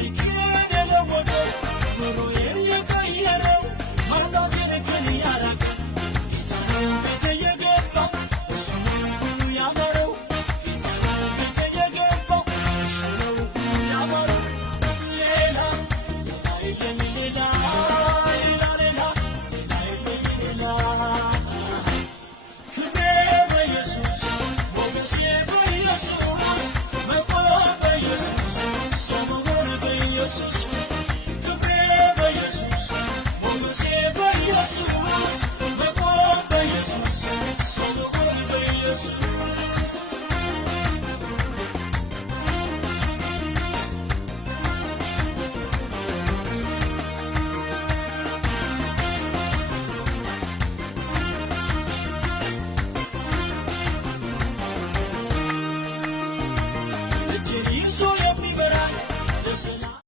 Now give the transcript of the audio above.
ታሪኬን የለወጠው ኑሮዬን የቀየረው ማጣቴን ግን ያራቀው ጌታ ነው ቤቴ የገባው እሱ ነው ሁሉ ያማረው ጌታ ነው ቤቴ የገባው እሱ ነው ሁሉ ያማረው ሌላ የለኝ ሌላ ክብሬ በኢየሱስ ሞገሴ በኢየሱስ መቆም በኢየሱስ ሰው መሆን በኢየሱስ ክብሬ በኢየሱስ ሞገሴ በኢየሱስ መቆም በኢየሱስ ሰው መሆን በኢየሱስ ይዞ የሚበራኝ ለሰላም